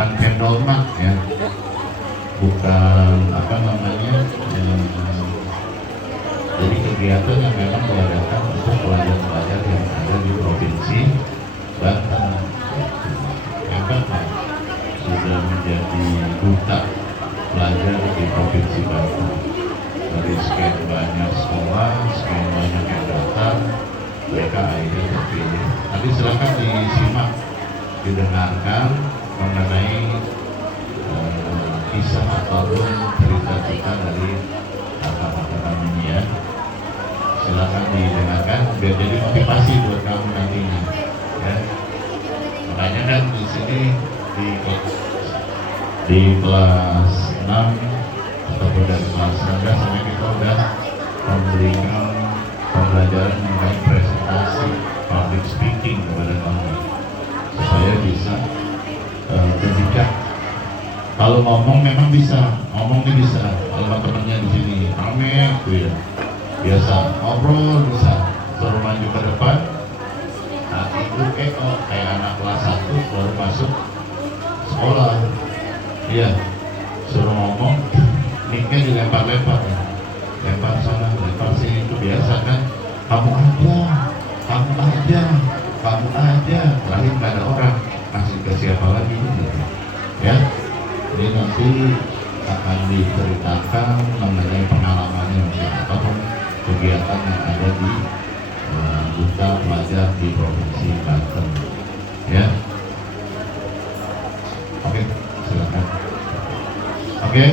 bukan pendolmak ya, bukan apa namanya, jadi kegiatan yang memang diadakan untuk pelajar-pelajar yang ada di provinsi Banten. Hebat Pak, sudah menjadi duta pelajar di provinsi Banten. Dari sekian banyak sekolah, sekian banyak yang datang, mereka akhirnya terpilih. Nanti silakan disimak, didengarkan mengenai kisah ataupun cerita-cerita dari kakak-kakak ini ya. Silakan didengarkan biar jadi motivasi buat kamu nantinya ya. Makanya kan di sini di kelas 6 ataupun dari kelas 11 sampai kita udah memberikan pembelajaran mengenai presentasi public speaking kepada kamu supaya bisa berbicara. Kalau ngomong memang bisa, ngomong nih bisa. Kalau temennya di sini rame tuh ya, biasa ngobrol bisa. Suruh maju ke depan, nah itu kayak anak kelas 1 baru masuk sekolah, iya, suruh ngomong, mic-nya dilempar-lempar, ya. Lempar sana, lempar sini, itu biasa kan. Kamu aja, kamu aja, kamu aja. Terakhir nggak ada orang, kasih ke siapa lagi gitu. Ya. Jadi nanti akan diceritakan mengenai pengalamannya ataupun kegiatan yang ada di duta pelajar di provinsi Banten. Ya, oke, silakan. Oke,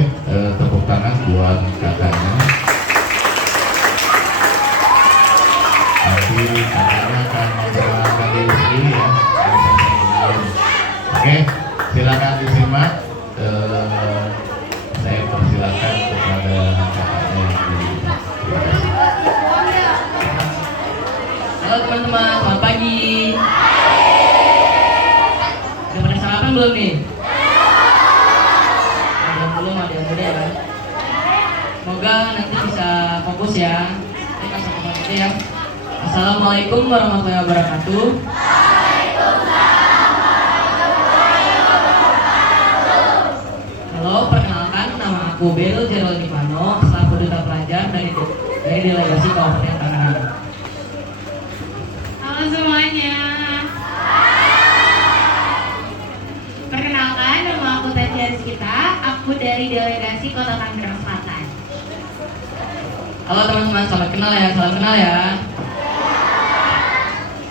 tepuk tangan buat kakaknya. Nanti kakaknya akan memperkenalkan diri sendiri ya. Oke, silakan disimak. Saya persilakan kepada kakaknya yang terima kasih. Halo teman-teman, selamat pagi. Udah pada sarapan belum nih? Ada yang belum, ada yang udah ya. Semoga nanti bisa fokus ya. Kita sama-sama aja ya. Assalamualaikum warahmatullahi wabarakatuh. Halo, perkenalkan nama aku Bel Gerald Ivano, selaku duta pelajar dari delegasi Kabupaten Tangerang. Halo semuanya. Perkenalkan, nama aku Tati Rizkita. Aku dari delegasi Kota Tangerang Selatan. Halo teman-teman, selamat kenal ya, salam kenal ya.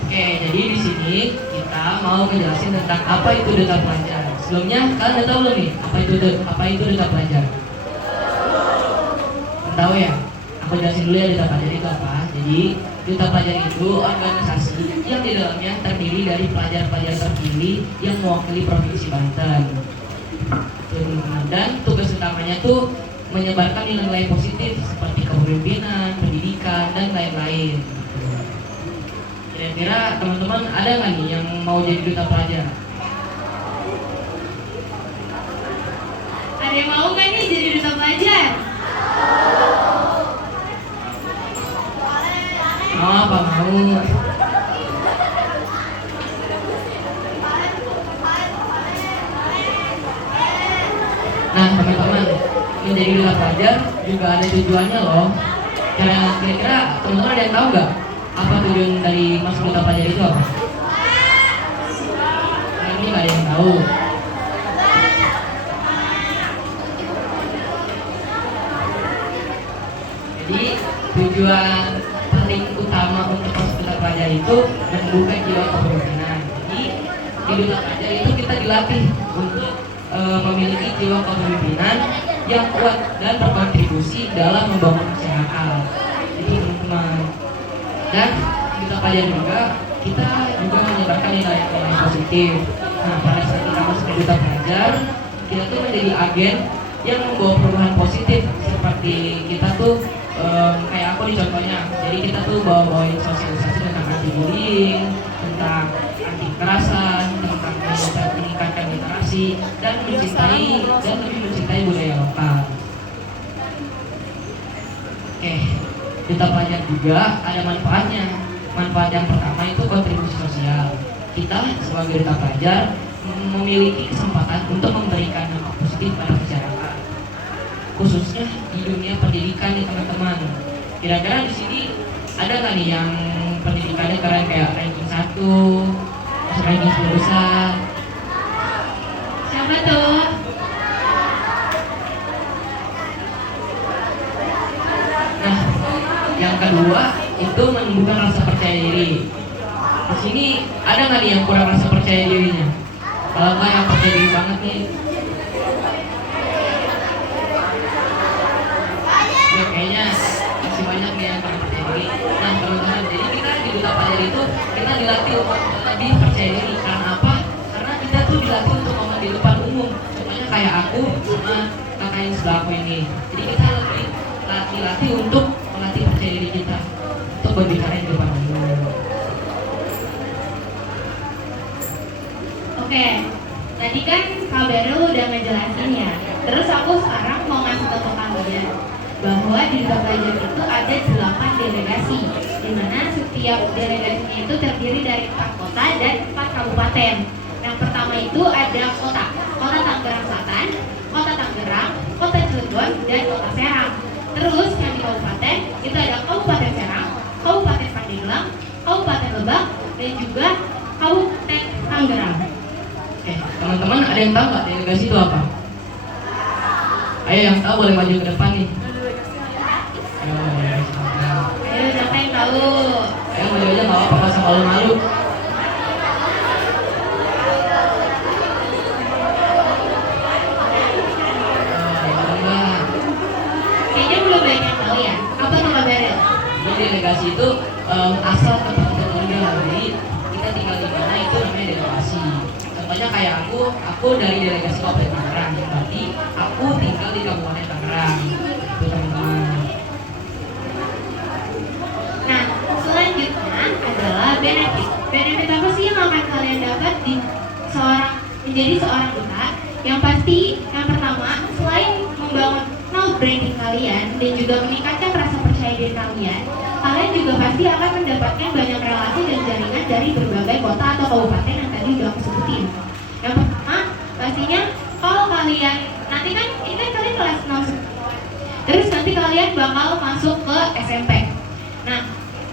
Oke, jadi di sini kita mau ngejelasin tentang apa itu duta pelajar. Sebelumnya kalian udah tahu belum nih apa itu duta pelajar? Tahu ya? Aku jelasin dulu ya duta pelajar itu apa. Jadi duta pelajar itu organisasi yang di dalamnya terdiri dari pelajar-pelajar terpilih yang mewakili provinsi Banten. Dan tugas utamanya tuh menyebarkan nilai-nilai positif seperti kepemimpinan, pendidikan, dan lain-lain. Kira-kira teman-teman ada nggak nih yang mau jadi duta pelajar? Ada yang mau nggak nih jadi duta pelajar? Mau apa mau? Nah teman-teman, menjadi duta pelajar juga ada tujuannya loh. Kira-kira teman-teman ada yang tahu nggak apa tujuan dari masuk duta pelajar itu apa? Nah, ini nggak ada yang tahu. Jadi tujuan paling utama untuk masuk duta pelajar itu menumbuhkan jiwa kepemimpinan. Jadi di duta pelajar itu kita dilatih untuk memiliki jiwa kepemimpinan yang kuat dan berkontribusi dalam membangun masyarakat. Itu teman-teman. Dan di duta pelajar juga kita juga menyebarkan nilai-nilai positif. Nah pada saat kita masuk ke duta pelajar, kita tuh menjadi agen yang membawa perubahan positif seperti kita tuh kayak aku nih contohnya. Jadi kita tuh bawa-bawain sosialisasi tentang anti bullying, tentang anti kekerasan, tentang meningkatkan literasi dan lebih mencintai budaya lokal. Oke, duta pelajar juga ada manfaatnya. Manfaat yang pertama itu kontribusi sosial. Kita sebagai duta pelajar memiliki kesempatan untuk memberikan dampak positif pada masyarakat, khususnya di dunia pendidikan nih teman-teman. Kira-kira di sini ada nggak nih yang pendidikannya keren kayak ranking 1, masuk ranking 10 besar? Siapa tuh? Nah, yang kedua itu menumbuhkan rasa percaya diri. Di sini ada nggak nih yang kurang rasa percaya dirinya? Kalau nggak yang percaya diri banget nih, ya kayaknya masih banyak nih yang kurang percaya diri. Nah teman-teman, jadi kita di Duta Pelajar itu kita dilatih untuk lebih percaya diri. Karena apa? Karena kita tuh dilatih untuk ngomong di depan umum. Contohnya kayak aku sama kakak yang sebelah aku ini. Jadi kita lebih dilatih untuk melatih percaya diri kita untuk berbicara di depan umum. Oke, tadi kan Kak Beril udah ngejelasin ya. Terus aku sekarang mau ngasih tahu ke kalian bahwa di Duta Pelajar itu ada 8 delegasi, di mana setiap delegasinya itu terdiri dari 4 kota dan 4 kabupaten. Yang pertama itu ada kota Tangerang Selatan, kota Tangerang, kota Cilegon, dan kota Serang. Terus yang di kabupaten itu ada Kabupaten Serang, Kabupaten Pandeglang, Kabupaten Lebak, dan juga Kabupaten Tangerang. Oke, teman-teman ada yang tahu nggak delegasi itu apa? Ayo yang tahu boleh maju ke depan nih. Ayo, Ayo, siapa yang tahu? ayo maju aja nggak apa-apa, sama malu-malu. Kayaknya belum banyak yang tahu ya. Apa tuh Kak Beril? Jadi delegasi itu asal tempat kita tinggal. Jadi kita tinggal di mana itu namanya delegasi. Contohnya kayak aku dari delegasi Kabupaten Tangerang. Berarti aku tinggal di Kabupaten Tangerang. Itu teman-teman. Nah, selanjutnya adalah benefit. Benefit apa sih yang akan kalian dapat di menjadi seorang duta? Yang pasti, yang pertama, selain membangun branding kalian dan juga meningkatkan rasa percaya diri kalian juga pasti akan mendapatkan banyak relasi dan jaringan dari berbagai kota atau kabupaten yang tadi udah aku sebutin. Yang pertama, pastinya kalau kalian nanti kan ini kan kalian kelas 6, terus nanti kalian bakal masuk ke SMP. Nah,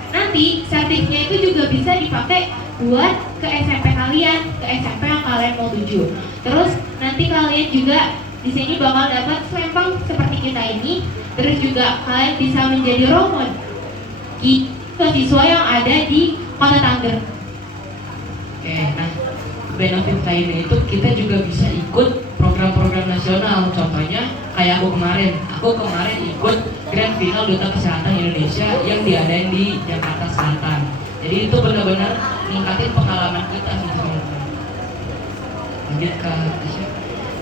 nanti sertifikatnya itu juga bisa dipakai buat ke SMP kalian, ke SMP yang kalian mau tuju. Terus nanti kalian juga di sini bakal dapat selempang seperti kita ini. Terus juga kalian bisa menjadi role model ke siswa yang ada di Kota Tangerang. Oke, nah benefit lainnya itu kita juga bisa ikut program-program nasional. Contohnya kayak aku kemarin ikut Grand Final Duta Kesehatan Indonesia yang diadain di Jakarta Selatan. Jadi itu benar-benar ningkatin pengalaman kita sih teman-teman. Lanjut ke Tasya.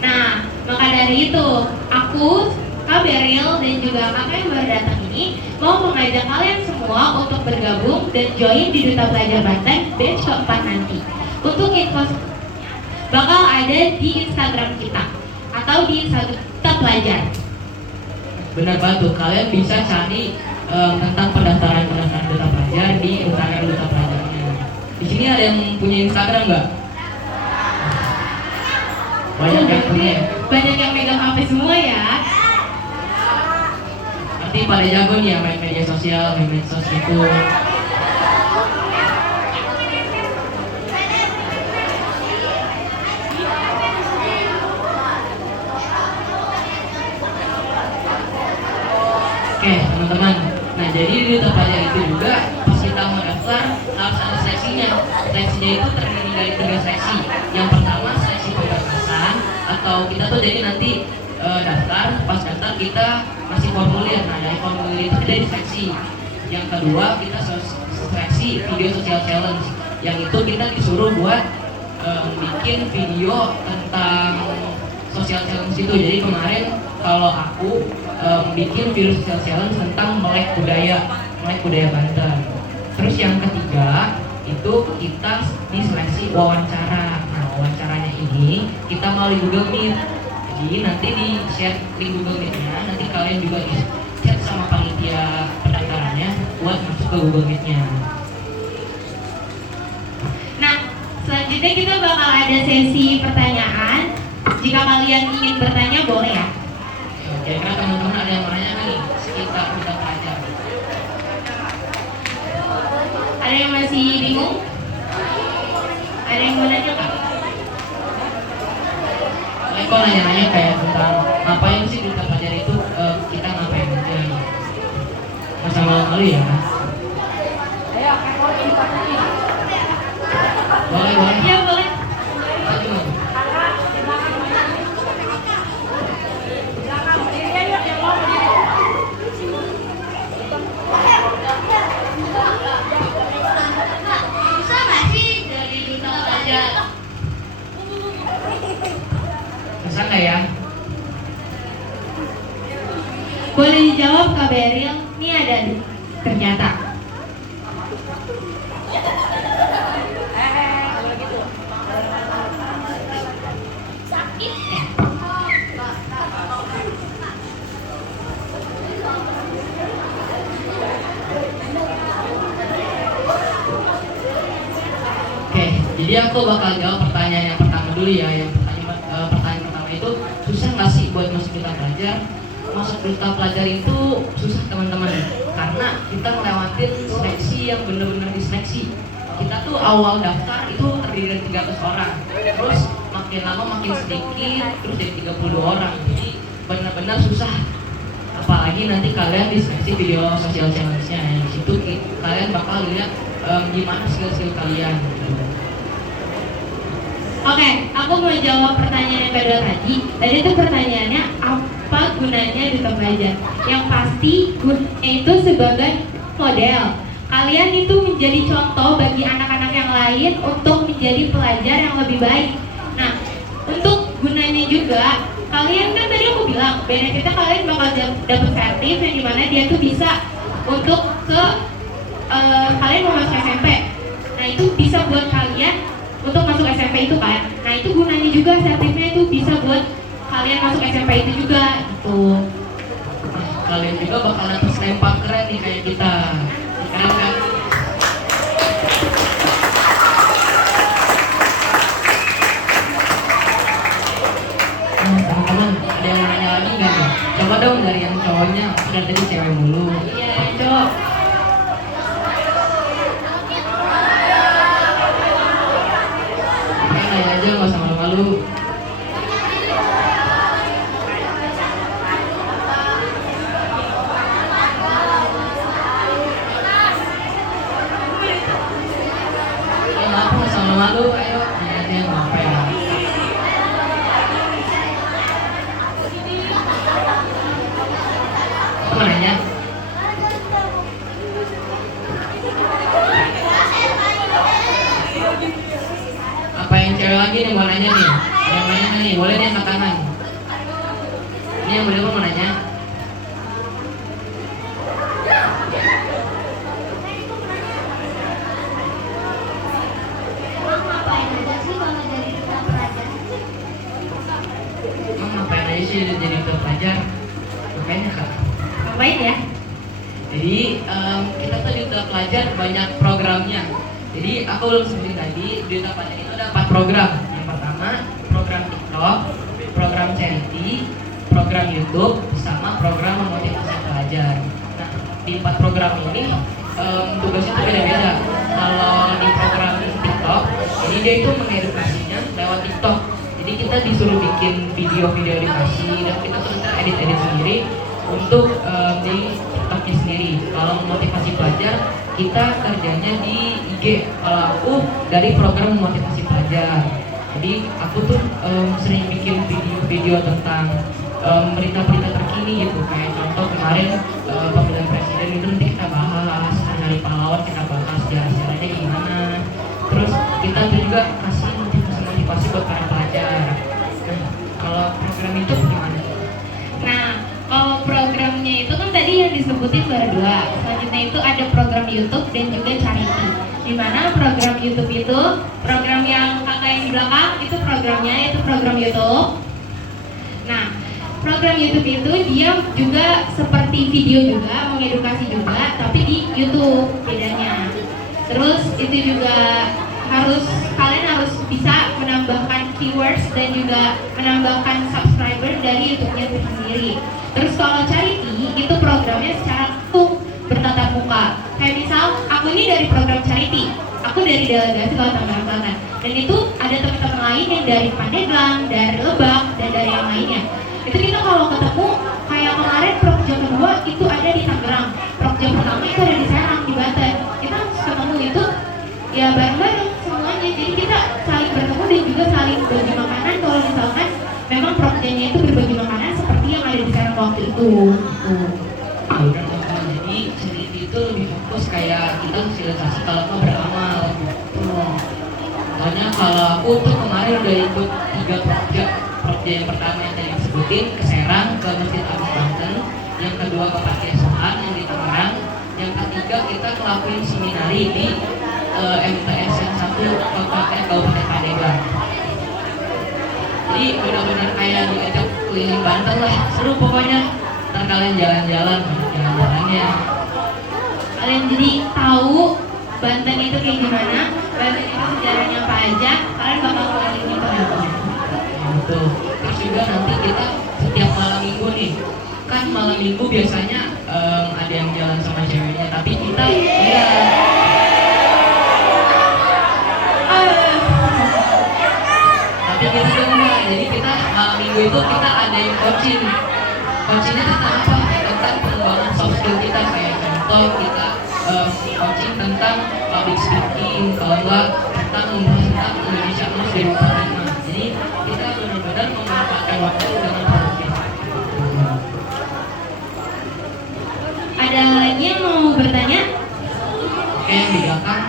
Nah, maka dari itu aku, Kak Beril dan juga kakak yang baru datang ini mau mengajak kalian semua untuk bergabung dan join di Duta Pelajar Banten batch keempat nanti. Untuk info bakal ada di Instagram kita atau di Instagram Duta Pelajar. Benar banget tuh, kalian bisa cari tentang pendaftaran Duta Pelajar di Instagram Duta Pelajarnya. Di sini ada yang punya Instagram nggak? Banyak yang punya. Banyak yang megang HP semua ya. Nanti pada jago nih ya main media sosial, main medsos gitu. Oke teman-teman, nah jadi di Duta Pelajar itu juga pas kita mau daftar harus ada seleksinya. Seleksinya itu terdiri dari 3 seksi. Yang pertama seleksi pemberkasan, atau kita tuh jadi nanti daftar, pas daftar kita kasih formulir. Nah dari formulir itu kita diseleksi. Yang kedua kita seleksi video social challenge. Yang itu kita disuruh buat bikin video tentang social challenge itu. Jadi kemarin kalau aku bikin video social challenge tentang melek budaya Banten. Terus yang ketiga itu kita diseleksi wawancara. Nah wawancaranya ini kita melalui Google Meet. Jadi nanti di share link Google Meet-nya, nanti kalian juga di chat sama panitia pendaftarannya buat masuk ke Google Meet-nya. Nah, selanjutnya selanjutnya kita bakal ada sesi pertanyaan. Jika kalian ingin bertanya boleh ya. Kira-kira teman-teman ada yang mau nanya nih sekitar kita pelajar? Ada yang masih bingung? Ada yang mau nanya nggak? Kok nanya-nanya kayak tentang ngapain sih duta pelajar itu, kita ngapain aja? Masa malu-malu ya? Boleh, boleh. Iya boleh. Aduh. Bisa nggak sih dari duta pelajar? Bisa nggak ya? Boleh dijawab Kak Beril? Ini ada ternyata. Oke, jadi aku bakal jawab pertanyaan yang pertama dulu ya. Yang pertanyaan pertama itu, susah nggak sih buat masuk duta pelajar? Masuk duta pelajar itu susah teman-teman, karena kita ngelewatin seleksi yang bener-bener diseleksi. Kita tuh awal daftar itu terdiri dari 300 orang, terus makin lama makin sedikit, terus jadi 32 orang. Jadi benar-benar susah. Apalagi nanti kalian diseleksi video sosial challenge-nya, yang di situ kalian bakal lihat gimana skill-skill kalian. Oke, aku mau jawab pertanyaan yang kedua tadi. Tadi itu pertanyaannya apa gunanya duta pelajar? Yang pasti gunanya itu sebagai model. Kalian itu menjadi contoh bagi anak-anak yang lain untuk menjadi pelajar yang lebih baik. Nah, untuk gunanya juga, kalian kan tadi aku bilang benefitnya kalian bakal dapat sertif yang dimana dia tuh bisa untuk ke kalian mau masuk SMP. Nah, itu bisa buat kalian untuk masuk SMP itu kan. Nah, itu gunanya juga sertifnya itu bisa buat kalian masuk SMP itu juga gitu. Kalian juga bakal dapat selempang keren nih kayak kita. Keren kan? Teman-teman, ada yang nanya lagi nggak nih? Coba dong dari yang cowoknya, aku dari tadi cewek mulu. Iya, Cok. Nanya aja, nggak usah malu-malu. Nggak usah malu-malu, ayo nanya aja yang apa ya. Apa mau nanya? Apa yang cewek lagi nih mau nanya nih? Yang nanya nih, boleh nih angkat tangan. Ini yang berdua mau nanya. Emang ngapain aja sih kalau jadi duta pelajar? Emang ngapain aja sih jadi duta pelajar? Makanya kak. Ngapain ya? Jadi kita tuh di duta pelajar banyak programnya. Jadi aku belum sebutin tadi, di duta pelajar itu ada 4 program. Yang pertama program TikTok, program charity, program YouTube, sama program memotivasi pelajar. Nah, di 4 program ini tugasnya tuh beda-beda. Kalau di program TikTok, ini dia itu mengedukasinya lewat TikTok. Jadi kita disuruh bikin video-video edukasi dan kita tuh edit-edit sendiri untuk di TikToknya sendiri. Kalau memotivasi pelajar, kita kerjanya di IG. Kalau aku dari program memotivasi pelajar. Jadi aku tuh sering bikin video-video tentang berita-berita terkini gitu. Kayak contoh kemarin pemilihan presiden itu nanti kita bahas, hari pahlawan kita bahas sejarah-sejarahnya gimana. Terus kita tuh juga kasih motivasi buat para pelajar. Nah, kalau program itu gimana? Nah, kalau programnya itu kan tadi yang disebutin baru 2. Selanjutnya itu ada program YouTube dan juga charity. Di mana program YouTube itu, program yang kakak yang di belakang itu programnya itu program YouTube. Nah, program YouTube itu dia juga seperti video juga, mengedukasi juga, tapi di YouTube bedanya. Terus itu juga kalian harus bisa dan juga menambahkan subscriber dari YouTube-nya sendiri. Terus kalau charity itu programnya secara langsung bertatap muka. Kayak misal aku ini dari program charity, aku dari delegasi Kota Tangerang Selatan, dan itu ada teman-teman lain yang dari Pandeglang, dari Lebak, dan dari yang lainnya. Itu kita kalau ketemu kayak kemarin Prokja kedua itu ada di Tangerang, Prokja pertama itu ada di Serang, di Banten. Kita ketemu itu ya bareng-bareng semuanya, jadi kita saling bertemu dan juga saling berbagi makanan kalau misalkan memang Prokjanya itu berbagi makanan seperti yang ada di Serang waktu itu. Jadi cerita itu lebih fokus kayak kita sosialisasi kalau mau beramal gitu. Soalnya kalau aku tuh kemarin udah ikut 3 Prokja. Prokja yang pertama yang tadi disebutin ke Serang, ke Masjid Agus Banten, yang kedua ke Panti Asuhan yang di Tangerang, yang ketiga kita ngelakuin seminari di MTS yang 1 Kabupaten Pandeglang. Jadi benar-benar kayak diajak keliling Banten lah, seru pokoknya. Ntar kalian jalan-jalan, jalan-jalannya. Kalian jadi tahu Banten itu kayak gimana, Banten itu sejarahnya apa aja, kalian bakal keliling Banten. Betul. Terus juga nanti kita setiap malam minggu nih, kan malam minggu biasanya ada yang jalan sama ceweknya, tapi kita ya tapi kita tuh enggak. Jadi kita malam minggu itu kita ada yang coaching. Coachingnya tentang apa? Tentang pengembangan soft skill kita, kayak contoh kita coaching tentang public speaking, kalau enggak tentang membahas tentang Indonesia Emas 2045. Jadi kita benar-benar memanfaatkan waktu dengan produktif. Ada lagi yang mau bertanya? Oke, yang di belakang.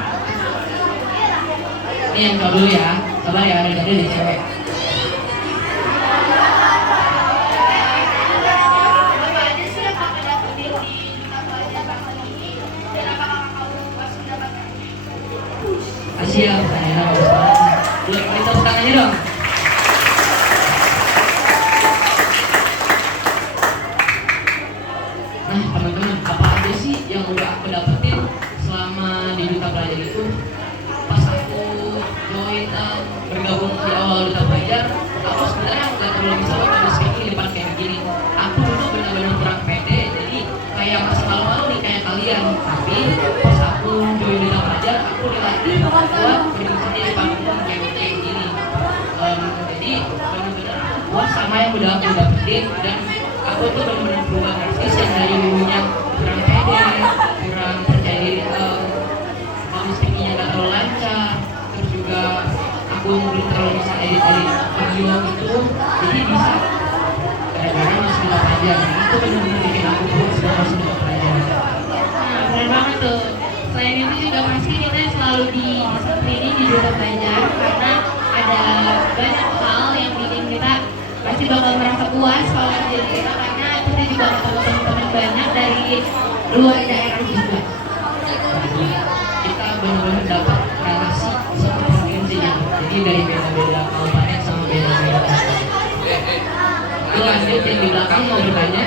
Ini yang cowok dulu ya. Sabar ya, dari tadi cewek. Kasih ya, pertanyaannya bagus banget. Boleh tepuk tangannya dong. Nah teman-teman, apa aja sih yang udah aku dapetin selama di Duta Pelajar itu? Pas aku join bergabung di awal Duta Pelajar, aku sebenarnya nggak terlalu bisa public speaking di depan kayak begini. Aku dulu benar-benar kurang pede, jadi kayak masa malu-malu nih kayak kalian. Tapi pas aku join Duta Pelajar, aku dilatih buat berdiskusi di panggung kayak gini. Jadi benar-benar aku puas sama yang udah aku dapetin, dan aku tuh benar-benar berubah drastis yang dari dulunya kurang pede, kurang percaya diri, public speakingnya gak terlalu lancar, terus juga aku belum terlalu bisa edit video gitu, jadi bisa gara-gara masuk Duta Pelajar. Itu benar-benar bikin aku puas dan masuk Duta Pelajar. Nah, benar banget tuh. Selain itu juga pasti kita selalu disiplinin di Duta Pelajar karena ada banyak hal yang bikin kita pasti bakal merasa puas kalau jadi kita, karena kita juga ketemu teman-teman banyak dari luar daerah juga. Kita benar-benar dapat relasi satu provinsi gitu. Jadi dari beda-beda kabupaten sama beda-beda kota. Itu lanjut yang di belakang mau bertanya.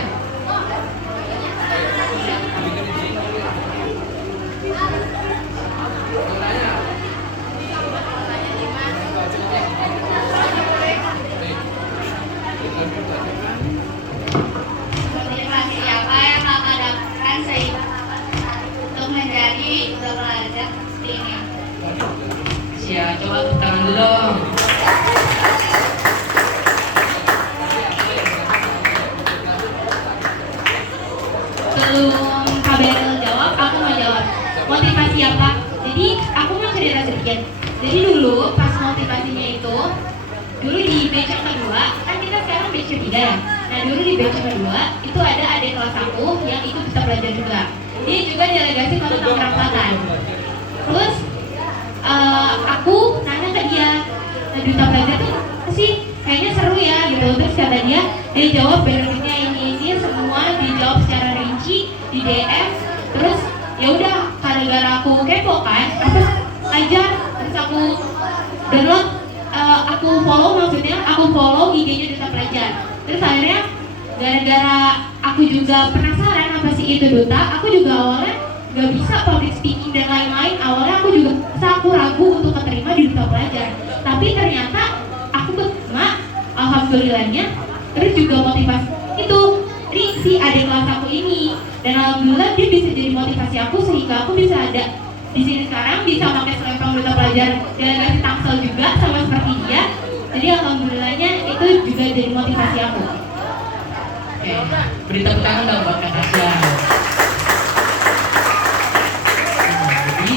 Motivasi apa yang kakak dapatkan sehingga untuk menjadi Duta Pelajar seperti ini? Ya, coba tepuk tangan dulu dong. Sebelum Kak Beryl jawab, aku mau jawab. Motivasi apa? Jadi aku mau cerita sedikit. Jadi dulu pas motivasinya itu, dulu di batch yang kedua, kan kita sekarang batch ketiga ya. Nah dulu di batch kedua itu ada adik kelas aku yang ikut Duta Pelajar juga. Dia juga delegasi Kota Tangerang Selatan. Terus aku nanya ke dia, Duta Pelajar tuh apa sih? Kayaknya seru ya gitu. Terus kata dia jawab benefitnya ini semua dijawab secara rinci di DM. Terus ya udah, gara-gara aku kepo kan, aku aja, terus aku download, aku follow IG-nya Duta Pelajar. Terus akhirnya gara-gara aku juga penasaran apa sih itu Duta, aku juga awalnya nggak bisa public speaking dan lain-lain. Awalnya aku juga aku ragu untuk keterima di Duta Pelajar, tapi ternyata aku keterima alhamdulillahnya terus juga motivasi itu dari si adik kelas aku ini, dan alhamdulillah dia bisa jadi motivasi aku sehingga aku bisa ada di sini sekarang, bisa pakai selempang berita pelajar dan kasih tangsel juga sama seperti dia. Jadi alhamdulillahnya itu juga jadi motivasi aku. Oke, berita tangan dong buat Kak Tasya. Jadi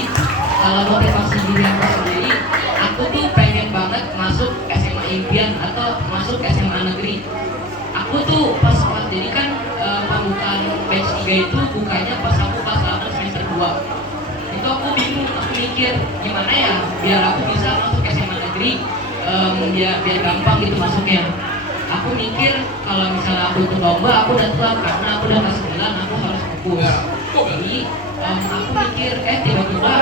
kalau motivasi diri aku sendiri, aku tuh pengen banget masuk SMA impian atau masuk SMA negeri. Aku tuh pas banget, jadi kan pembukaan batch 3 itu bukanya pas aku kelas 8 semester 2. Itu aku bingung, aku mikir gimana ya biar aku bisa masuk SMA negeri, biar gampang gitu masuknya. Aku mikir kalau misalnya aku ikut lomba aku udah telat karena aku udah kelas 9, aku harus fokus. Jadi aku mikir tiba-tiba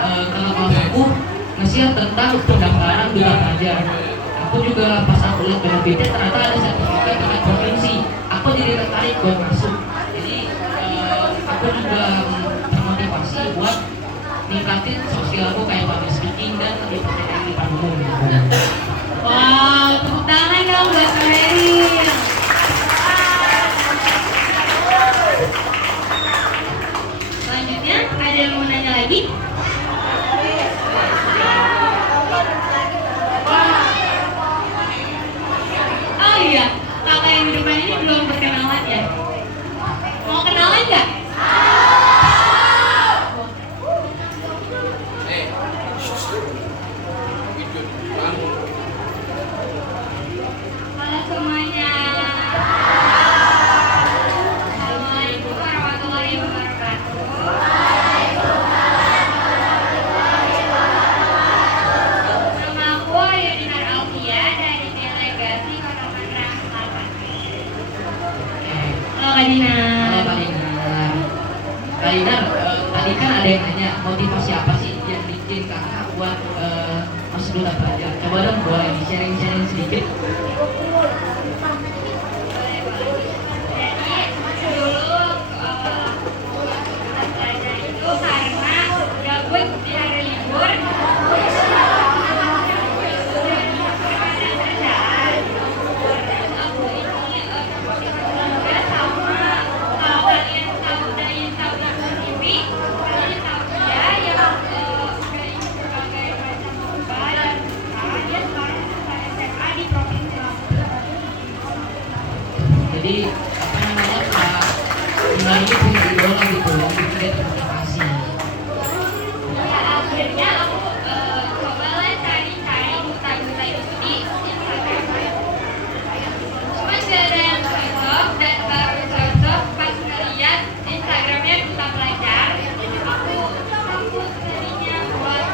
kalau kelas aku nge-share tentang pendaftaran duta pelajar. Aku juga pas aku lihat benefitnya ternyata ada sertifikat tingkat provinsi. Aku jadi tertarik buat masuk. Jadi aku juga termotivasi buat ningkatin sosial aku kayak public speaking dan lebih percaya di depan umum. Wow, tepuk tangan dong buat Kak Eril. Selanjutnya ada yang mau nanya lagi? Oh iya, kakak yang di depan ini belum berkenalan ya? Mau kenalan nggak? Halo semuanya. Assalamualaikum warahmatullahi wabarakatuh. Nama aku Ayudinar Alfia dari Delegasi Kota Tangerang Selatan. Halo Kak Dinar. Halo Kak Dinar. Kak Dinar, tadi kan ada yang nanya motivasi apa sih yang bikin kakak buat masuk duta pelajar. Coba dong boleh di-sharing sedikit. Jadi dulu belajar itu karena gabut di hari libur. Aku ini juga sama kalau kalian tahu dari TV, kalian tahu dia yang dari berbagai macam lomba dan dia sekarang SMA di provinsi Lampung. Jadi apa namanya Kak Dinar ini punya idola gitu yang bikin dia termotivasi. Ya akhirnya aku cobalah cari-cari duta-duta itu di Instagram. Cuma gak ada yang cocok dan baru cocok pas ngeliat Instagramnya duta pelajar. Aku tadinya buat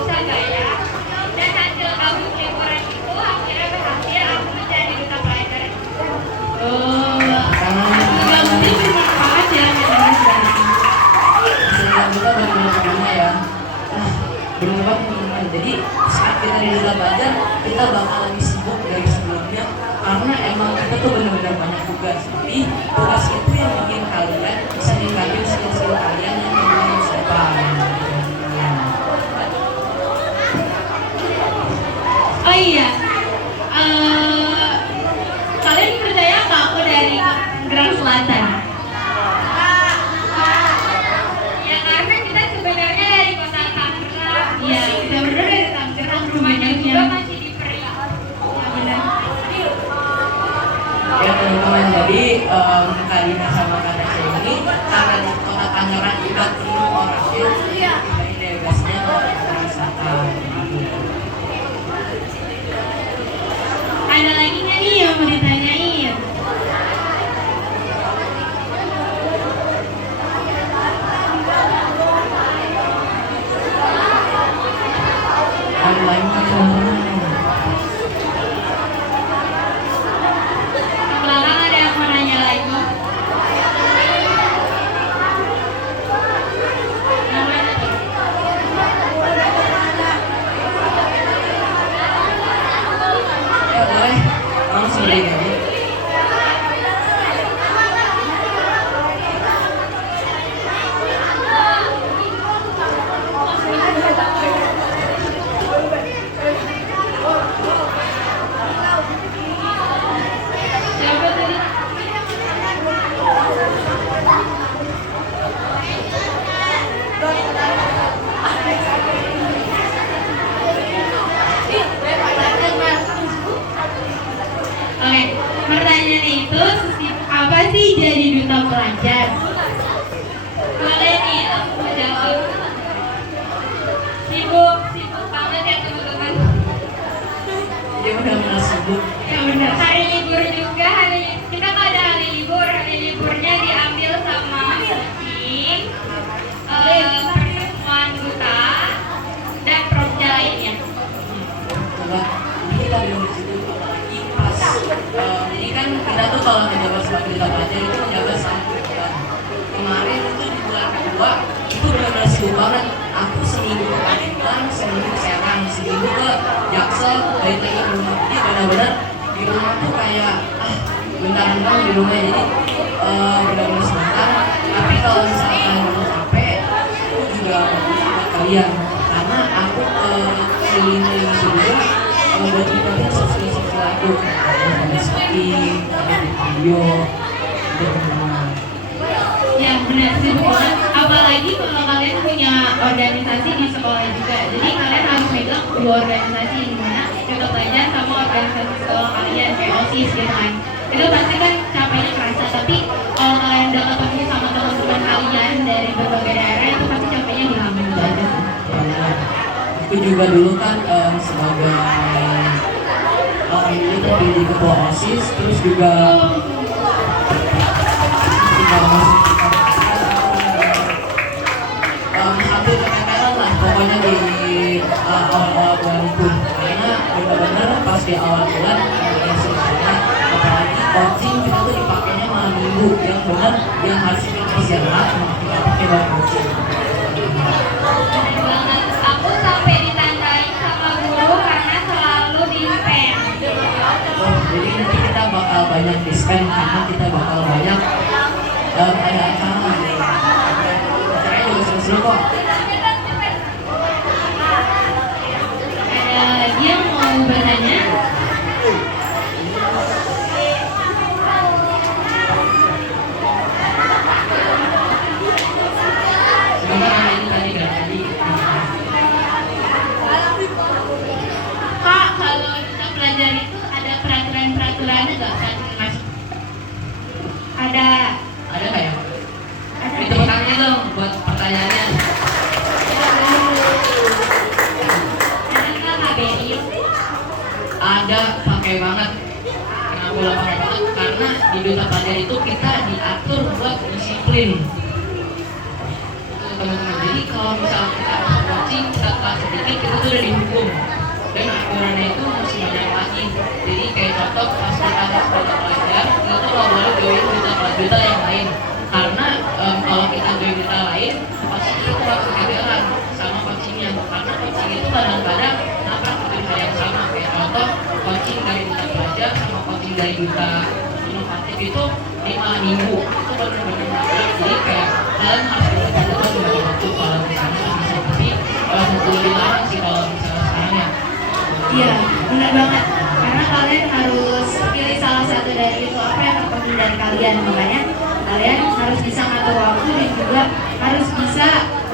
Surabaya, dan hasil gabung liburan itu akhirnya berhasil aku menjadi duta pelajar. Gak mungkin bermanfaat ya teman-teman. Sehingga kita bagaimana ya. Bener banget teman-teman. Jadi saat kita di duta pelajar kita bakal lebih sibuk dari sebelumnya karena emang kita tuh benar-benar banyak tugas. Tapi tugas itu yang bikin kalian bisa ningkatin skill-skill kalian yang belum siapa. Oh iya, kalian percaya nggak aku dari Tangerang Selatan? Ya karena kita sebenarnya dari kota Tangerang. Iya, kita berdua dari Tangerang. Rumahnya juga masih di Peri. Ya benar. Ya teman-teman, jadi Kak Dina sama Kak Tasya ini karena di kota Tangerang juga penuh orangnya, kita ini delegasinya ke Tangerang Selatan. Ada lagi nggak nih yang mau ditanyain? Ada lagi nggak, teman-teman? Yang belakang ada yang mau nanya lagi? Yang mana tuh? Ya boleh, langsung deh aja. sih jadi duta pelajar? Boleh nih aku jawab. Sibuk banget ya teman-teman. Dia benar-benar sibuk. Ya benar. Hari libur juga, kita kalau ada hari liburnya diambil sama coaching, pertemuan duta dan promja lainnya. Coba ini kita belum di situ apalagi pas jadi kan kita tuh kalau menjabat sebagai duta pelajar itu menjabat satu bulan. Kemarin itu di bulan kedua itu benar-benar sibuk banget. Aku seminggu ke Pandeglang, seminggu ke Serang, seminggu ke Jaksel, balik lagi ke rumah. Jadi benar-benar di rumah tuh kayak bentar-bentar di rumah, jadi benar-benar sebentar. Tapi kalau misalkan dulu capek, aku juga buat kalian karena aku keliling-keliling juga buat ngikutin sosialisasi lagu, speaking, video, teman-teman. Ya benar, sibuk banget. Apalagi kalau kalian punya organisasi di sekolah juga. Jadi kalian harus megang dua organisasi, di mana duta pelajar sama organisasi sekolah kalian kayak OSIS gitu kan. Itu pasti kan capeknya kerasa. Tapi kalau kalian udah ketemu sama teman-teman kalian dari berbagai daerah, itu pasti capeknya hilangin aja. Aku juga dulu kan sebagai ini terpilih ketua OSIS, terus juga hampir keteteran lah pokoknya di awal-awal bulan itu, karena benar-benar pas di awal bulan ada semuanya, apalagi coaching kita tuh dipakainya malam minggu yang benar yang harus kita istirahat kita pakai buat coaching. Aku sampai ditandain sama guru karena selalu dispen. Oh, jadi nanti kita bakal banyak dispen karena kita bakal banyak ada acara. Acaranya juga seru-seru kok. Ada lagi yang mau bertanya? Sebentar ini tadi kan tadi. Kak, kalau duta pelajar itu ada peraturan-peraturannya nggak saat masuk? Ada. Ada nggak ya? Ada. Itu tangannya dong buat pertanyaannya. Ada nggak KBRI? Ada, pakai banget. Kenapa udah pakai banget? Karena di duta pelajar itu kita diatur buat disiplin. Tuh, teman-teman. Jadi kalau misalnya kita masuk coaching, kita telat sedikit, kita tuh udah dihukum. Dan aturannya itu masih banyak lagi. Jadi kayak contoh pas kita masuk duta pelajar, kita tuh nggak boleh join duta yang lain. Karena kalau kita join duta lain, pasti itu harus kegedean sama coachingnya. Karena coaching itu kadang-kadang nabrak tujuan yang sama. Kayak contoh coaching dari duta pelajar sama coaching dari duta inovatif itu 5 minggu. Itu benar-benar nabrak. Jadi kayak kalian harus betul-betul membagi waktu kalau misalnya bisa. Tapi betul dilarang sih kalau misalnya sekarang ya. Iya, benar banget. Karena kalian harus pilih salah satu dari itu, apa yang terpenting dari kalian. Makanya kalian harus bisa ngatur waktu dan juga harus bisa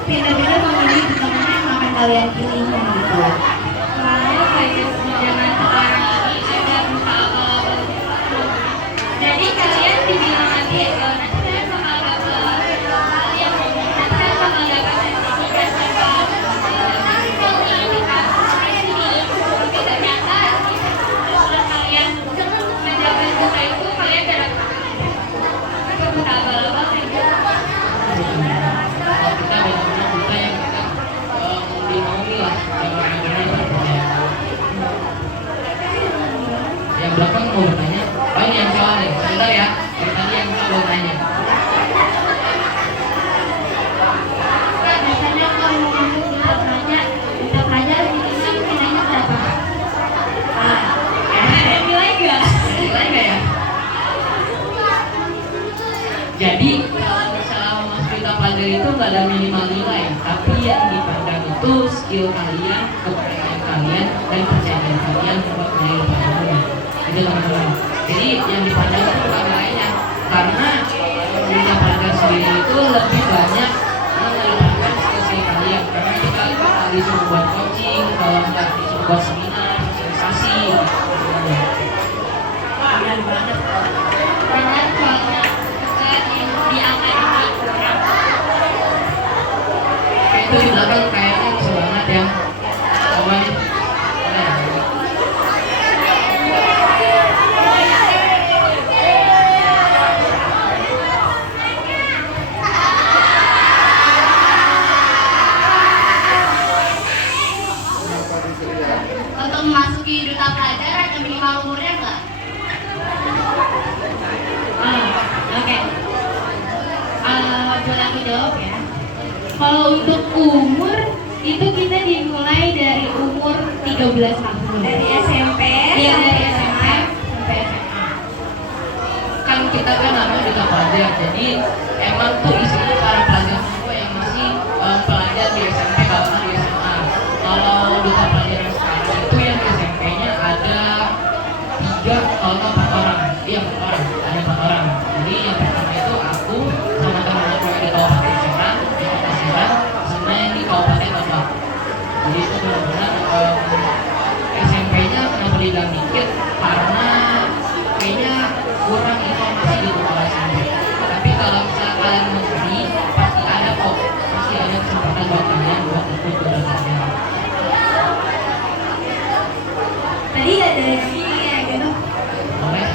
pintar-pintar memilih duta mana yang akan kalian pilih gitu. Soalnya kayak zaman sekarang ini ada duta abal-abal. Jadi kalian dibilang nanti kalian bakal dapat kalian ngomong, nanti kalian bakal dapat sertifikat sama tapi ternyata setelah kalian menjabat duta itu kalian dapat duta abal-abal kayak gitu. Kalau kita benar-benar duta yang kita mau lah, yang benar-benar yang belakang mau bertanya. Oh ini yang cowok nih, sebentar ya. Dari tadi yang cowok mau tanya. Biasanya kalau untuk duta pelajar nilainya berapa? Ada nilai nggak? Nilai nggak ya? Jadi kalau misalnya masuk duta pelajar itu nggak ada minimal nilai, tapi yang dipandang itu skill kalian, kepercayaan kalian, dan percayaan kalian buat menjadi pelajar. Itu teman-teman. Jadi yang dipandang itu bukan nilainya, karena duta pelajar sendiri itu lebih banyak mengedepankan skill kalian. Karena kita bakal disuruh buat coaching, kalau nggak disuruh buat seminar, sosialisasi. Benar banget. Benar soalnya boleh aku jawab ya. Kalau untuk umur itu kita dimulai dari umur 13 tahun. Dari SMP Iya, sampai dari SMP SMA. sampai SMA. Kan kita kan namanya duta pelajar, jadi emang tuh isinya para pelajar semua yang masih pelajar di SMP kalau di SMA. Kalau duta pelajar yang sekarang itu yang di SMP-nya ada 3 kalau nggak 4 orang. Iya 4 orang, ada 4 orang. Jadi yang pertama itu aku sama teman aku yang di Kabupaten Serang, di Kota Serang, sama yang di Kabupaten Lebak. Jadi itu benar-benar SMP-nya kenapa dibilang dikit karena kayaknya kurang informasi di sekolah SMP. Tapi kalau misalnya kalian mau beli, pasti ada kok, pasti ada kesempatan buat kalian buat ikut belajar. Tadi ada ini ya gitu. Boleh?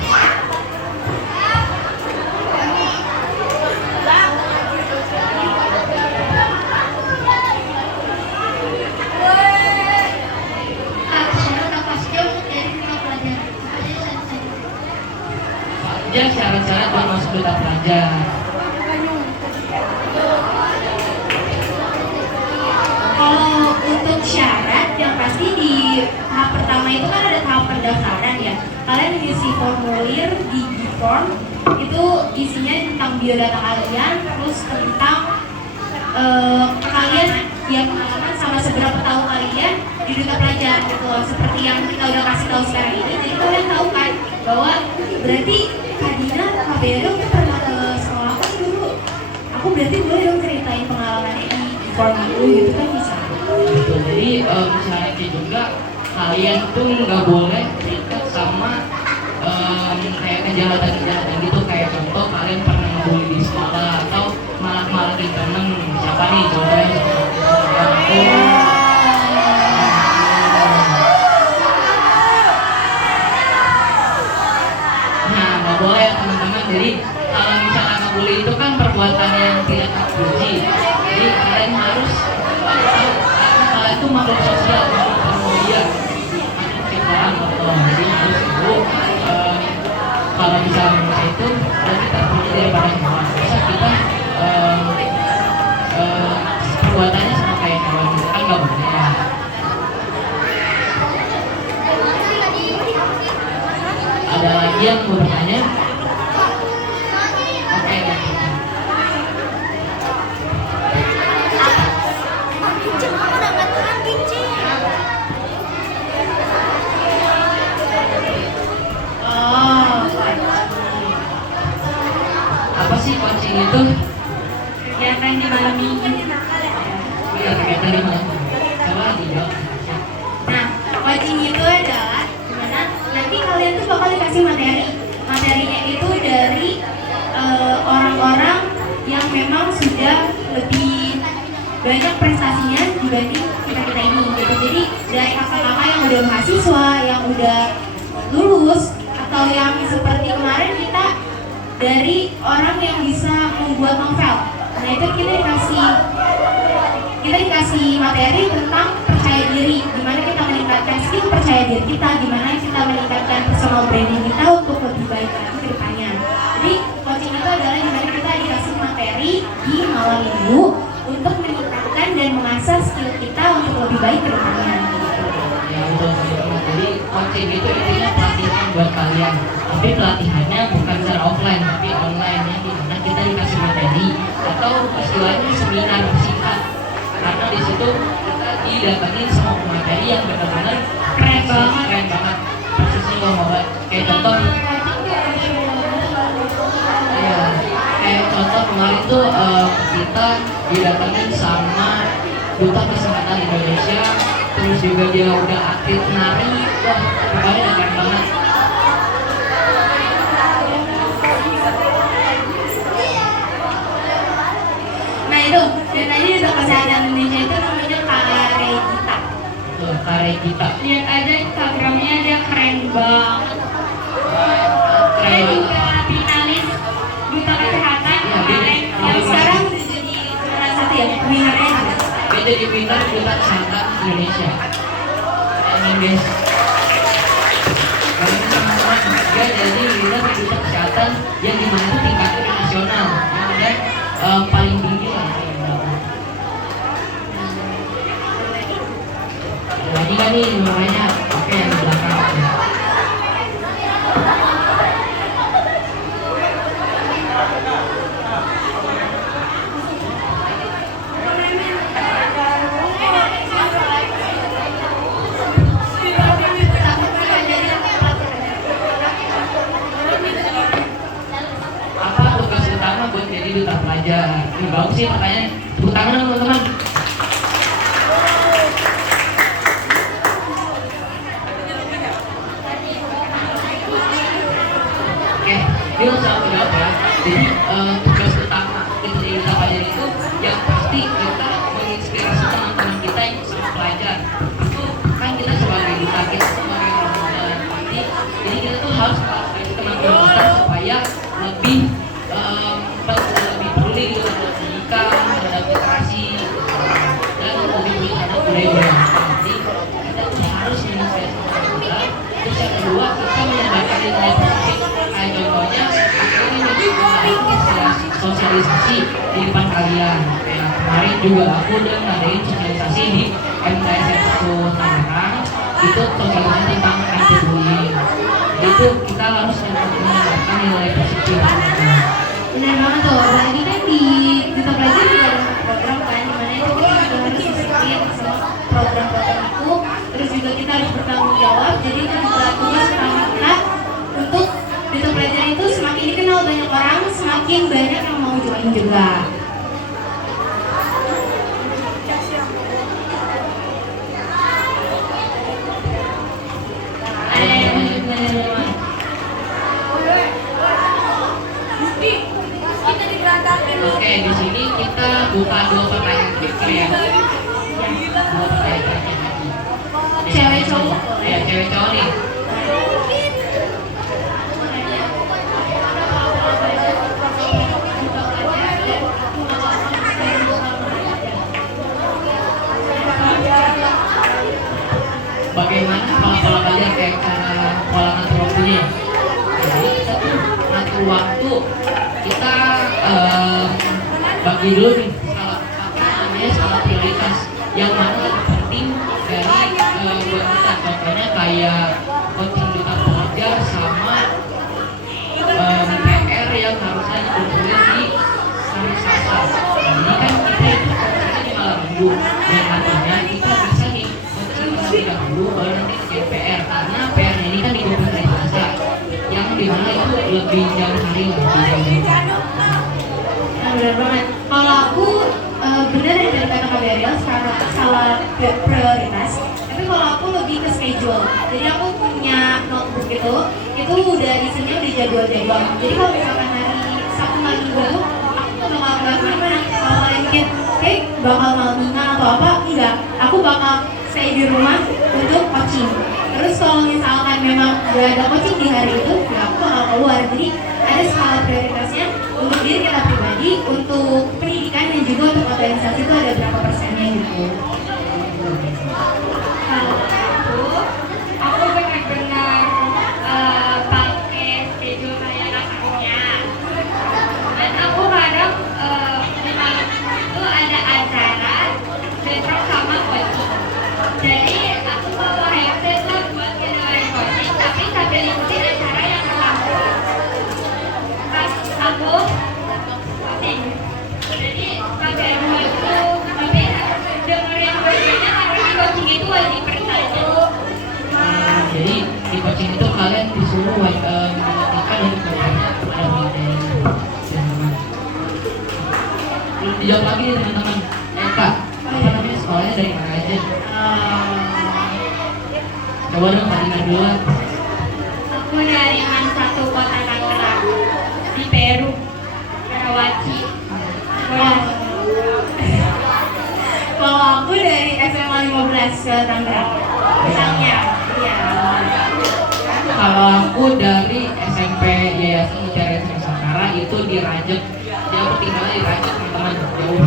Syarat apa saja untuk jadi duta pelajar? Apa saja syarat-syaratnya? Aja syarat-syarat buat masuk duta pelajar. Kalau untuk syarat yang pasti di tahap pertama itu kan ada tahap pendaftaran ya. Kalian ngisi formulir di G-Form, itu isinya tentang biodata kalian, terus tentang kalian ya pengalaman sama seberapa tahu kalian di duta pelajar gitu loh. Seperti yang kita udah kasih tahu sekarang ini, jadi kalian tahu kan bahwa berarti Kak Dina, Kak Bero itu pernah ke sekolah apa sih dulu? Aku berarti boleh dong ceritain pengalamannya di form itu gitu kan bisa. Gitu. Jadi syaratnya juga kalian tuh nggak boleh terikat sama kayak kejahatan-kejahatan gitu, kayak contoh kalian pernah ngebully di sekolah atau malah-malahin temen. Siapa nih contohnya seperti itu ya aku. Nah, nggak boleh ya teman-teman. Jadi kalau misalnya ngebully itu kan perbuatan yang tidak terpuji. Jadi kalian harus karena kalian itu makhluk sosial, makhluk manusia, makhluk ciptaan Allah. Jadi harus tahu kalau misalnya manusia itu lebih terpuji daripada hewan. Bisa kita perbuatannya sama kayak hewan, gitu kan nggak boleh ya. Ada lagi yang mau bertanya? Oke, ya. Oh, Apa sih coaching itu? kegiatan di malam minggu. Iya, kegiatan di malam. Coba dijawab. Nah, coaching itu adalah dimana nanti kalian tuh bakal dikasih materi. Materinya itu dari orang-orang yang memang sudah lebih banyak prestasinya dibanding kita-kita ini gitu. Jadi dari kakak-kakak yang udah mahasiswa, yang udah lulus, atau yang seperti kemarin kita dari orang yang bisa membuat novel. Nah itu kita dikasih materi tentang percaya diri, gimana kita meningkatkan skill percaya diri kita, gimana kita meningkatkan personal branding kita untuk lebih baik lagi ke depannya. Jadi coaching itu adalah gimana kita dikasih materi di malam minggu untuk meningkatkan dan mengasah skill kita untuk lebih baik ke depannya. Ya betul teman-teman. Jadi coaching itu intinya pelatihan buat kalian. Tapi pelatihannya bukan secara offline tapi online ya, di mana kita dikasih materi atau istilahnya seminar singkat. Karena di situ kita didatengin sama materi yang benar-benar keren banget. Persisnya ngomong banget. Kayak contoh, ya, kayak contoh kemarin tuh kita didatengin sama Duta Kesehatan Indonesia, terus juga dia udah atlet nari, wah pokoknya udah keren banget. Nah itu, dan tadi Duta Kesehatan Indonesia itu namanya Karegita. Tuh, karya kita Lihat aja Instagramnya, dia keren banget. Dia keren juga banget. finalis Duta Kesehatan Iya, kemarin. Yang sekarang udah jadi juara satu ya, winnernya juga. Dia jadi winner Duta Kesehatan Indonesia. Ini guys, kalian teman-teman, dia jadi winner Duta Kesehatan yang dimana itu tingkatnya nasional, yang ada paling Ini bagus sih pertanyaannya. Tepuk tangan dong teman-teman. Oke, ini langsung aku jawab ya. Jadi tugas utama kita di Duta Pelajar itu yang pasti kita menginspirasi teman-teman kita yang sedang belajar. Itu kan kita sebagai duta, kita sebagai orang muda. Jadi kita tuh harus melatih teman-teman kita supaya lebih lebih peduli dengan pendidikan, terhadap literasi, dan lebih peduli terhadap budaya-budaya. Jadi kita tuh harus menginspirasi teman-teman kita. Terus yang kedua, kita menyebarkan nilai positif. Contohnya akhirnya juga sosialisasi di depan kalian. Kayak kemarin juga aku udah ngadain sosialisasi di MTSN 1 Tangerang. Itu sosialisasi tentang anti bullying. Jadi itu kita harus menyebarkan nilai positif. Benar banget tuh, apalagi kan di Duta Pelajar juga ada program kan, dimana itu kita juga harus disiplin sama program-program itu. Terus juga kita harus bertanggung jawab, jadi itu juga tugas utama kita untuk Duta Pelajar itu semakin dikenal banyak orang, semakin banyak yang mau join juga. Ada yang gimana? Oke, di sini kita buka 2 pertanyaan terakhir ya. 2 pertanyaan terakhir lagi. Cewek cowok? Ya, cewek cowok nih. Bagaimana pola-pola belajar kayak pola ngatur waktunya? Jadi kita tuh ngatur waktu, kita bagi dulu nih skala prioritas yang mana lebih penting dari buat kita. Contohnya kayak coaching Duta Pelajar sama PR yang harusnya dikumpulin di hari Selasa. Jadi kan kita itu coachingnya di malam minggu, dan artinya kita bisa nih coaching terlebih dahulu baru nanti kerjain PR, karena PR ini kan dikumpulin hari Selasa, yang dimana itu lebih jauh hari lebih jauh. Benar banget. Kalau aku benar yang dari kata Kak Beryl skala prioritas. Tapi kalau aku lebih ke schedule. Jadi aku punya notebook itu udah isinya udah jadwal-jadwal. Jadi kalau misalkan hari Sabtu malam minggu tuh aku bakal nggak kemana-mana. Kalau kalian mikir, bakal malam-minggu atau apa? Enggak. Aku bakal stay di rumah untuk coaching. Terus kalau misalkan memang gak ada coaching di hari itu, ya aku bakal keluar. Jadi ada skala prioritasnya untuk diri kita pribadi, untuk pendidikan dan juga untuk organisasi itu ada berapa persennya gitu. Kalau aku benar-benar pakai schedule kayak anaknya. Dan aku kadang di malam itu ada acara bentrok sama coaching. Jadi aku bawa headset lah buat ngedengerin coaching, tapi sambil ikutin acara yang aku. Pas aku coaching. Jadi pakai dua itu, tapi dengerin coachingnya karena di coaching itu wajib bertanya. Jadi di coaching itu kalian disuruh mendengarkan dan bertanya kepada materi. Belum dijawab lagi nih teman-teman. Kak, apa namanya sekolahnya dari mana aja? Coba dong Kak Dina duluan. Aku dari Man 1 Kota Tangerang di Peru, Karawaci. Kalau aku dari SMA 15 ke Tangerang. Misalnya, iya. Kalau aku dari SMP Yayasan Mutiara Nusantara itu di Rajek. Jadi aku tinggalnya di Rajek teman-teman, jauh.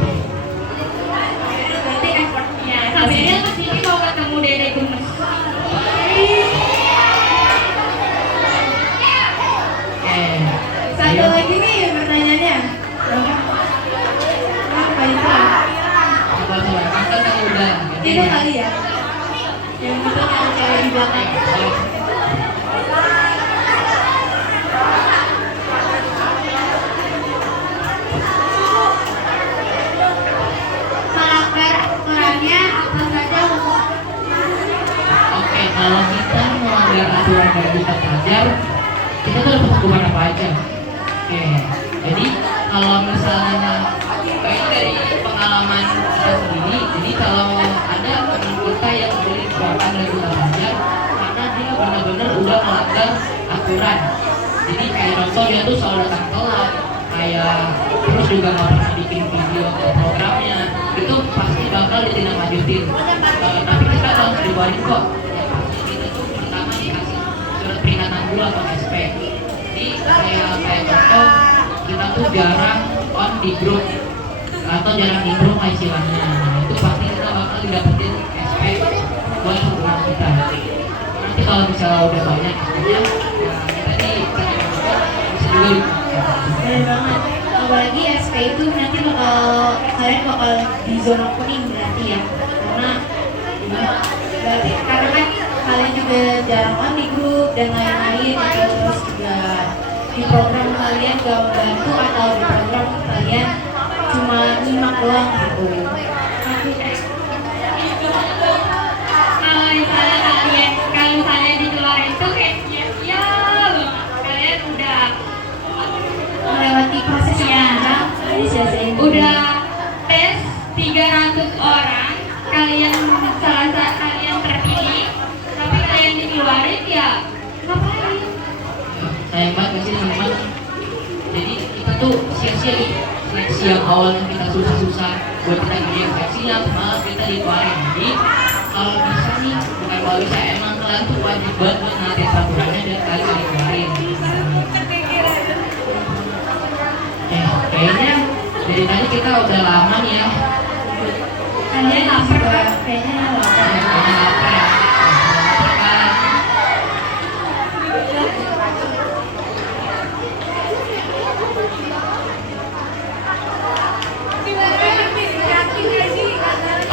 Berarti effortnya. Sambilnya kesini mau ketemu Dede Gemes. Satu lagi nih pertanyaannya. Banyak lah. Coba kakak kan udah. Itu kali ya. Yang itu yang cewek di belakang. Karakternya apa saja? Oke, kalau kita melanggar aturan dari Duta Pelajar, kita tuh dapat hukuman apa aja? Oke, jadi kalau misalnya kita sendiri. Jadi kalau ada teman kita yang beli keluarkan dari Duta Pelajar karena dia benar-benar udah melanggar aturan. Jadi kayak contoh dia tuh selalu datang telat, kayak terus juga nggak pernah bikin video ke programnya, itu pasti bakal ditindaklanjutin. Tapi kita harus dikeluarin kok. Yang pasti kita tuh pertama dikasih surat peringatan dulu atau SP. Jadi kayak contoh kita tuh jarang on di grup atau jarang di grup lah istilahnya. Nah, itu pasti kita bakal didapetin SP buat hubungan kita. Nanti kalau misalnya udah banyak SP-nya, ya kita di bisa dulu. Bener banget. Apalagi SP itu nanti kalian bakal di zona kuning berarti ya. Karena kan kalian juga jarang on di grup dan lain-lain, terus juga di program kalian gak membantu atau di program kalian cuma nyimak doang gitu. Kalau misalnya dikeluarin itu kayak sia-sia loh. Kalian udah Melewati proses yang panjang, disia-siain. udah tes 300 orang, kalian terpilih, tapi kalian dikeluarin ya ngapain? Sayang banget gak sih teman-teman. Jadi kita tuh sia-sia nih seleksi yang awalnya kita susah-susah buat kita gini seleksinya, malah kita dikeluarin. Jadi kalau bisa nih, bukan kalau bisa, emang kalian tuh wajib banget buat ngeliatin peraturannya dan kalian gak dikeluarin. Kayaknya dari tadi kita udah lama nih ya. Kalian juga kayaknya lapar. Kayaknya lapar ya. Lapar kan?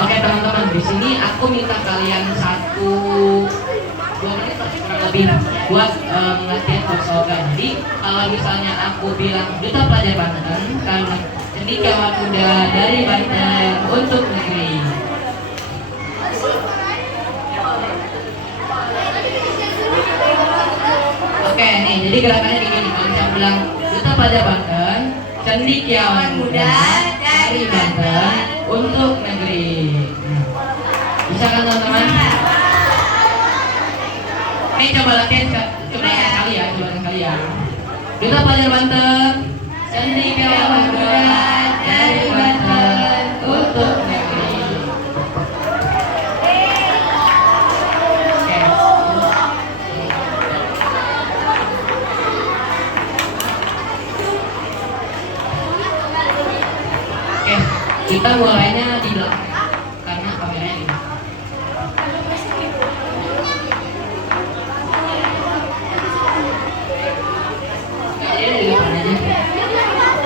Oke teman-teman, di sini aku minta kalian 1-2 menit kurang lebih buat latihan buat slogan. Jadi kalau misalnya aku bilang Duta Pelajar Banten, karena cendekiawan muda dari Banten untuk negeri. Oke nih, jadi gerakannya begini. Kalau misalnya bilang Duta Pelajar Banten, cendekiawan muda dari Banten untuk negeri. Nah, bisa kan teman-teman? Ini coba latihan sekali ya, Duta Pelajar Banten, cendekiawan muda dari Banten untuk negeri. Oke, kita mulainya di belakang karena kameranya di belakang. Jadi di depan aja.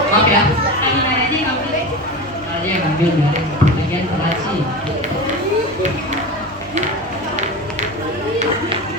Maaf ya. Tadi yang ngambil.